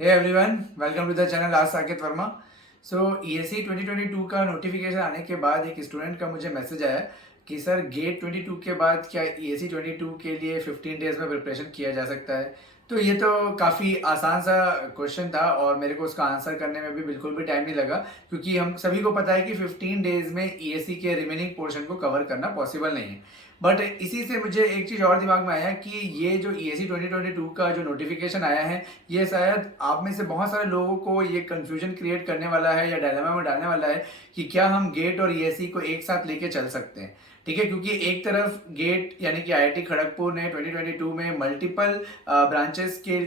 Hey everyone, welcome to the channel आज साकेत वर्मा। सो ESC 2022 का notification आने के बाद एक स्टूडेंट का मुझे मैसेज आया कि सर गेट 22 के बाद क्या ईएससी 22 के लिए 15 डेज में प्रिपरेशन किया जा सकता है। तो ये तो काफ़ी आसान सा क्वेश्चन था और मेरे को उसका आंसर करने में भी बिल्कुल भी टाइम नहीं लगा, क्योंकि हम सभी को पता है कि 15 डेज में ईएससी के रिमेनिंग पोर्शन को कवर करना पॉसिबल नहीं है। बट इसी से मुझे एक चीज़ और दिमाग में आया कि ये जो ईएससी 2022 का जो नोटिफिकेशन आया है, ये शायद आप में से बहुत सारे लोगों को ये कंफ्यूजन क्रिएट करने वाला है या डायलेमा में डालने वाला है कि क्या हम गेट और ईएससी को एक साथ लेके चल सकते हैं। ठीक है, क्योंकि एक तरफ गेट यानी कि आईआईटी खड़गपुर ने 2022 में मल्टीपल ब्रांचेस के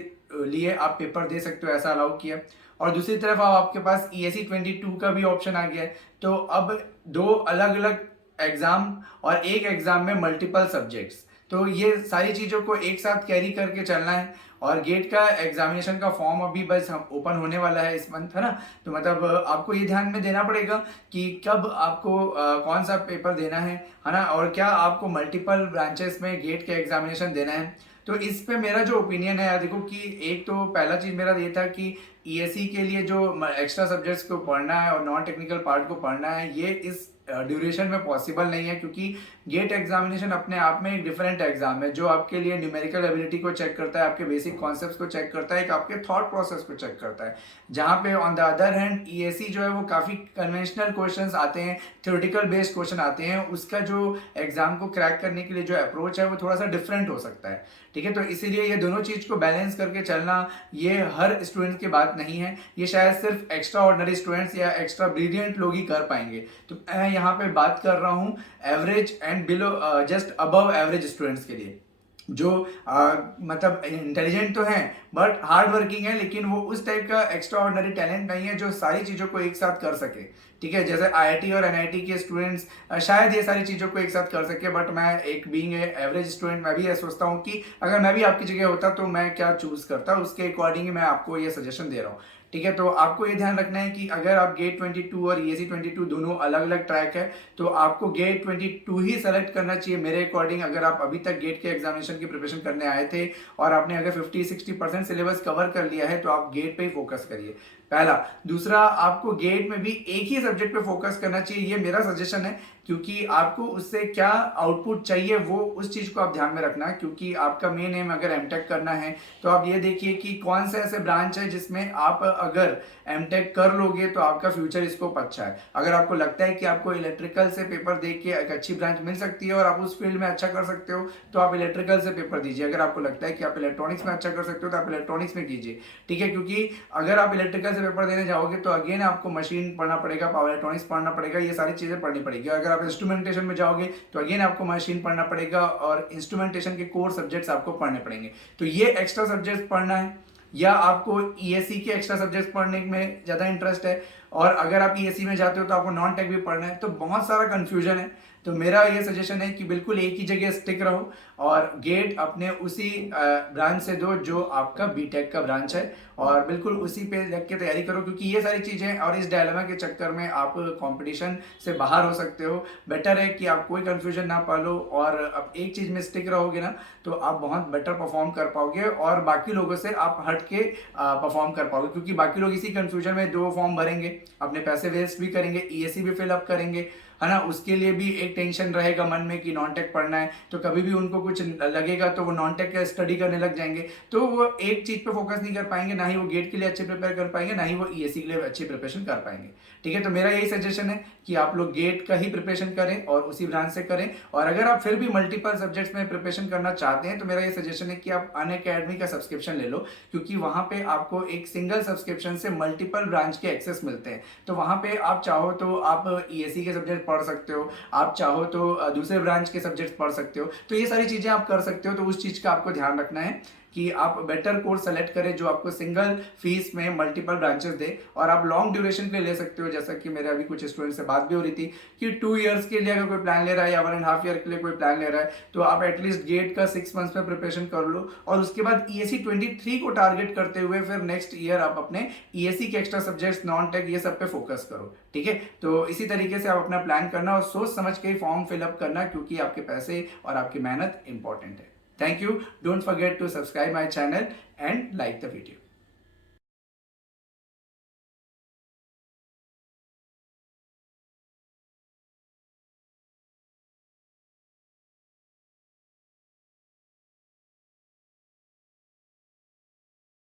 लिए आप पेपर दे सकते हो ऐसा अलाउ किया, और दूसरी तरफ अब आपके पास ईएससी 22 का भी ऑप्शन आ गया है। तो अब दो अलग अलग एग्जाम और एक एग्जाम में मल्टीपल सब्जेक्ट्स, तो ये सारी चीज़ों को एक साथ कैरी करके चलना है। और गेट का एग्जामिनेशन का फॉर्म अभी बस ओपन होने वाला है इस मंथ, है ना। तो मतलब आपको ये ध्यान में देना पड़ेगा कि कब आपको कौन सा पेपर देना है ना, और क्या आपको मल्टीपल ब्रांचेस में गेट का एग्जामिनेशन देना है। तो इस पे मेरा जो ओपिनियन है यार, देखो कि एक तो पहला चीज़ मेरा ये था कि ईएससी के लिए जो एक्स्ट्रा सब्जेक्ट्स को पढ़ना है और नॉन टेक्निकल पार्ट को पढ़ना है, ये इस ड्यूरेशन में पॉसिबल नहीं है, क्योंकि गेट एग्जामिनेशन अपने आप में एक डिफरेंट एग्जाम है जो आपके लिए न्यूमेरिकल एबिलिटी को चेक करता है, आपके बेसिक कॉन्सेप्ट्स को चेक करता है, एक आपके थॉट प्रोसेस को चेक करता है। जहाँ पे on the other hand ESC जो है वो काफ़ी कन्वेंशनल क्वेश्चंस आते हैं, थ्योरेटिकल बेस्ड क्वेश्चन आते हैं, उसका जो एग्जाम को क्रैक करने के लिए जो अप्रोच है वो थोड़ा सा डिफरेंट हो सकता है। ठीक है, तो इसीलिए ये दोनों चीज़ को बैलेंस करके चलना ये हर स्टूडेंट की बात नहीं है, ये शायद सिर्फ एक्स्ट्रा ऑर्डिनरी स्टूडेंट्स या एक्स्ट्रा ब्रिलियंट लोग ही कर पाएंगे। तो मैं यहाँ पे बात कर रहा हूँ average and below just above average students के लिए, जो मतलब इंटेलिजेंट तो हैं बट हार्ड वर्किंग है, लेकिन वो उस टाइप का एक्स्ट्रा ऑर्डिनरी टैलेंट नहीं है जो सारी चीज़ों को एक साथ कर सके। ठीक है, जैसे आईआईटी और एनआईटी के स्टूडेंट्स शायद ये सारी चीज़ों को एक साथ कर सके, बट मैं एक बीइंग एवरेज स्टूडेंट मैं भी ये सोचता हूँ कि अगर मैं भी आपकी जगह होता तो मैं क्या चूज़ करता, उसके अकॉर्डिंग मैं आपको ये सजेशन दे रहा हूँ। ठीक है, तो आपको ये ध्यान रखना है कि अगर आप गेट 22 और ईएससी 22 दोनों अलग अलग ट्रैक है, तो आपको गेट 22 ही सेलेक्ट करना चाहिए मेरे अकॉर्डिंग। अगर आप अभी तक गेट के एग्जामिनेशन की प्रिपरेशन करने आए थे और आपने अगर 50-60% सिलेबस कवर कर लिया है, तो आप गेट पे ही फोकस करिए, पहला। दूसरा, आपको गेट में भी एक ही सब्जेक्ट पे फोकस करना चाहिए, ये मेरा सजेशन है, क्योंकि आपको उससे क्या आउटपुट चाहिए वो उस चीज़ को आप ध्यान में रखना, क्योंकि आपका मेन एम अगर एमटेक करना है तो आप ये देखिए कि कौन से ऐसे ब्रांच है जिसमें आप अगर एमटेक कर लोगे तो आपका फ्यूचर स्कोप अच्छा है। अगर आपको लगता है कि आपको इलेक्ट्रिकल से पेपर दे के एक अच्छी ब्रांच मिल सकती है और आप उस फील्ड में अच्छा कर सकते हो, तो आप इलेक्ट्रिकल से पेपर दीजिए। अगर आपको लगता है कि आप इलेक्ट्रॉनिक्स में अच्छा कर सकते हो तो आप इलेक्ट्रॉनिक्स में कीजिए। ठीक है, क्योंकि अगर आप इलेक्ट्रिकल से पेपर देने जाओगे तो अगेन आपको मशीन पढ़ना पड़ेगा, पावर इलेक्ट्रॉनिक्स पढ़ना पड़ेगा, ये सारी चीज़ें पढ़नी पड़ेगी। अगर आप इंस्ट्रूमेंटेशन में जाओगे तो अगेन आपको मशीन पढ़ना पड़ेगा और इंस्ट्रूमेंटेशन के कोर सब्जेक्ट्स आपको पढ़ने पड़ेंगे। तो ये एक्स्ट्रा सब्जेक्ट्स पढ़ना है, या आपको ईएससी के एक्स्ट्रा सब्जेक्ट्स पढ़ने में ज़्यादा इंटरेस्ट है, और अगर आप ईएससी में जाते हो तो आपको नॉन टेक भी पढ़ना है, तो बहुत सारा कन्फ्यूजन है। तो मेरा ये सजेशन है कि बिल्कुल एक ही जगह स्टिक रहो और गेट अपने उसी ब्रांच से दो जो आपका बीटेक का ब्रांच है, और बिल्कुल उसी पे लग के तैयारी करो, क्योंकि ये सारी चीज़ें और इस डायलेमा के चक्कर में आप कंपटीशन से बाहर हो सकते हो। बेटर है कि आप कोई कंफ्यूजन ना पालो और अब एक चीज़ में स्टिक रहोगे ना, तो आप बहुत बेटर परफॉर्म कर पाओगे और बाकी लोगों से आप हट के परफॉर्म कर पाओगे, क्योंकि बाकी लोग इसी कंफ्यूजन में दो फॉर्म भरेंगे, अपने पैसे वेस्ट भी करेंगे, ईएससी भी फिलअप करेंगे, है ना। उसके लिए भी एक टेंशन रहेगा मन में कि नॉन टेक पढ़ना है, तो कभी भी उनको कुछ लगेगा तो वो नॉन टेक स्टडी करने लग जाएंगे, तो वो एक चीज़ पे फोकस नहीं कर पाएंगे, ना ही वो गेट के लिए अच्छे प्रिपेयर कर पाएंगे, ना ही वो ईएससी के लिए अच्छी प्रिपरेशन कर पाएंगे। ठीक है, तो मेरा यही सजेशन है कि आप लोग गेट का ही प्रिपरेशन करें और उसी ब्रांच से करें। और अगर आप फिर भी मल्टीपल सब्जेक्ट्स में प्रिपरेशन करना चाहते हैं तो मेरा ये सजेशन है कि आप अनअकैडमी का सब्सक्रिप्शन ले लो, क्योंकि वहाँ पे आपको एक सिंगल सब्सक्रिप्शन से मल्टीपल ब्रांच के एक्सेस मिलते हैं। तो वहाँ पे आप चाहो तो आप ईएससी के सब्जेक्ट पढ़ सकते हो, आप चाहो तो दूसरे ब्रांच के सब्जेक्ट पढ़ सकते हो, तो ये सारी चीज़ें आप कर सकते हो। तो उस चीज़ का आपको ध्यान रखना है कि आप बेटर कोर्स सेलेक्ट करें जो आपको सिंगल फीस में मल्टीपल ब्रांचेस दे, और आप लॉन्ग ड्यूरेशन के लिए ले सकते हो। जैसा कि मेरे अभी कुछ स्टूडेंट से बात भी हो रही थी कि 2 ईयर्स के लिए अगर कोई प्लान ले रहा है या 1.5 ईयर के लिए कोई प्लान ले रहा है, तो आप एटलीस्ट गेट का 6 मंथ्स में प्रिपरेशन कर लो, और उसके बाद ईएससी 23 को टारगेट करते हुए फिर नेक्स्ट ईयर आप अपने ईएससी के एक्स्ट्रा सब्जेक्ट्स नॉन टेक ये सब पे फोकस करो। ठीक है, तो इसी तरीके से आप अपना प्लान करना और सोच समझ के फॉर्म फिलअप करना, क्योंकि आपके पैसे और आपकी मेहनत इंपॉर्टेंट है। Thank you. Don't forget to subscribe my channel and like the video.